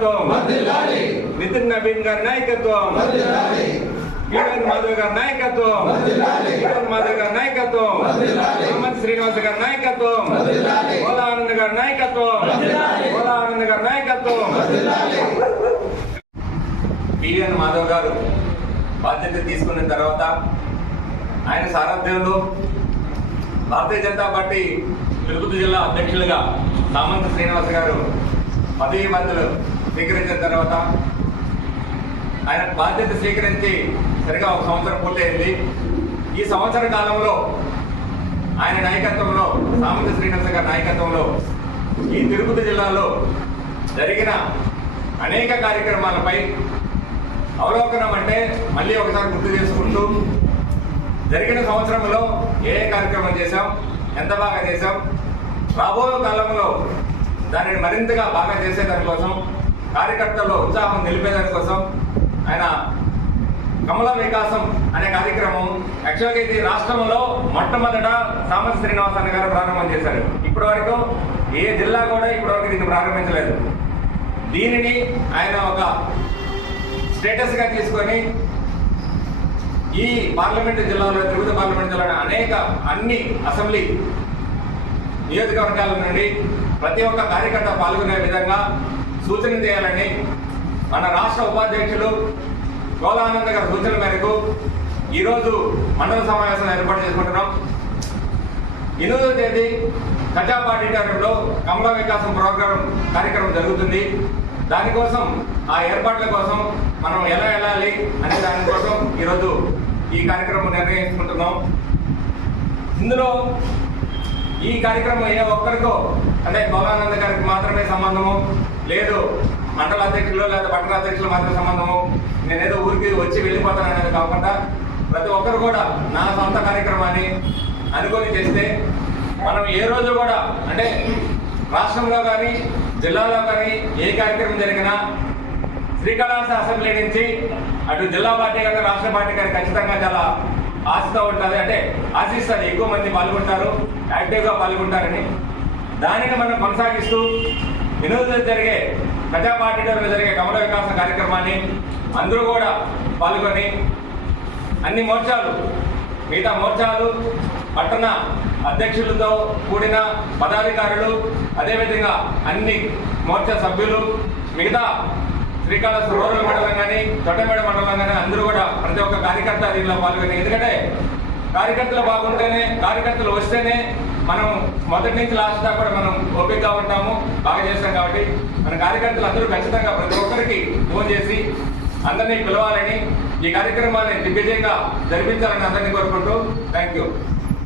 నాయకత్వం, నితిన్ నవీన్ గారి నాయకత్వం, కిరణ్ మాధవ్ గారి నాయకత్వం, హనుమంత్ శ్రీనివాస గారి నాయకత్వం, ఓలా ఆనంద్ గారి నాయకత్వం. కిరణ్ మాధవ్ గారు బాధ్యత తీసుకున్న తర్వాత ఆయన సారథ్యంలో భారతీయ జనతా పార్టీ తిరుపతి జిల్లా అధ్యక్షులుగా సామంత శ్రీనివాస గారు పదవి బాధ్యతలు స్వీకరించిన తర్వాత ఆయన బాధ్యత స్వీకరించి సరిగా 1 సంవత్సరం పూర్తయింది. ఈ సంవత్సర కాలంలో ఆయన నాయకత్వంలో, సామంత శ్రీనివాస గారి నాయకత్వంలో ఈ తిరుపతి జిల్లాలో జరిగిన అనేక కార్యక్రమాలపై అవలోకనం అంటే మళ్ళీ ఒకసారి గుర్తు చేసుకుంటూ జరిగిన సంవత్సరంలో ఏ కార్యక్రమం చేశాం, ఎంత బాగా చేశాం, రాబోయే కాలంలో దానిని మరింతగా బాగా చేసేదానికోసం, కార్యకర్తల్లో ఉత్సాహం నిలిపేదానికోసం ఆయన కమల వికాసం అనే కార్యక్రమం యాక్చువల్గా ఇది రాష్ట్రంలో మొట్టమొదట సామంత శ్రీనివాసన్ గారు ప్రారంభం చేశారు. ఇప్పటి వరకు ఏ జిల్లా కూడా ఇప్పటివరకు దీన్ని ప్రారంభించలేదు. దీనిని ఆయన ఒక స్టేటస్గా తీసుకొని ఈ పార్లమెంటు జిల్లాలో, తిరుపతి పార్లమెంటు జిల్లాలో అన్ని అసెంబ్లీ నియోజకవర్గాల నుండి ప్రతి ఒక్క కార్యకర్త పాల్గొనే విధంగా సూచన చేయాలని మన రాష్ట్ర ఉపాధ్యక్షులు గోలానంద గారి సూచన మేరకు ఈరోజు మండల సమావేశం ఏర్పాటు చేసుకుంటున్నాం. 8వ తేదీ కజాప్ ఆడిటోరియంలో కమల వికాసం కార్యక్రమం జరుగుతుంది. దానికోసం, ఆ ఏర్పాట్ల కోసం మనం ఎలా వెళ్ళాలి అనే దానికోసం ఈరోజు ఈ కార్యక్రమం నిర్ణయించుకుంటున్నాం. ఇందులో ఈ కార్యక్రమం ఏ ఒక్కరికో అంటే గోలానంద గారికి మాత్రమే సంబంధము లేదు, మండల అధ్యక్షులు లేదా పట్టణ అధ్యక్షులు మాత్రమే సంబంధము, నేనేదో ఊరికి వచ్చి వెళ్ళిపోతాను అనేది కాకుండా ప్రతి ఒక్కరు కూడా నా సొంత కార్యక్రమాన్ని అనుకొని చేస్తే మనం ఏ రోజు కూడా అంటే రాష్ట్రంలో కానీ జిల్లాలో కానీ ఏ కార్యక్రమం జరిగినా శ్రీకాళహస్తి అసెంబ్లీ నుంచి అటు జిల్లా పార్టీ కానీ రాష్ట్ర పార్టీ కానీ ఖచ్చితంగా చాలా ఆశతో ఉంటుంది, అంటే ఆశిస్తారు, ఎక్కువ మంది పాల్గొంటారు, యాక్టివ్గా పాల్గొంటారని. దానిని మనం కొనసాగిస్తూ 8వ జరిగే ప్రజా పార్టీలో జరిగే కమల వికాస కార్యక్రమాన్ని అందరూ కూడా పాల్గొని అన్ని మోర్చాలు, మిగతా మోర్చాలు, పట్టణ అధ్యక్షులతో కూడిన పదాధికారులు, అదేవిధంగా అన్ని మోర్చా సభ్యులు, మిగతా శ్రీకాళహస్తి రూరల్ మండలం కానీ తొట్టమేడ మండలం కానీ అందరూ కూడా ప్రతి ఒక్క కార్యకర్త దీనిలో పాల్గొని, ఎందుకంటే కార్యకర్తలు బాగుంటేనే, కార్యకర్తలు వస్తేనే మనం మొదటి నుంచి లాస్ట్ దాకా కూడా మనం ఓపికగా ఉంటాము, బాగా చేస్తాం. కాబట్టి మన కార్యకర్తలు అందరూ ఖచ్చితంగా ప్రతి ఒక్కరికి ఫోన్ చేసి అందరినీ పిలవాలని, ఈ కార్యక్రమాన్ని దిగ్విజయంగా జరిపించాలని అందరినీ కోరుకుంటూ థ్యాంక్ యూ.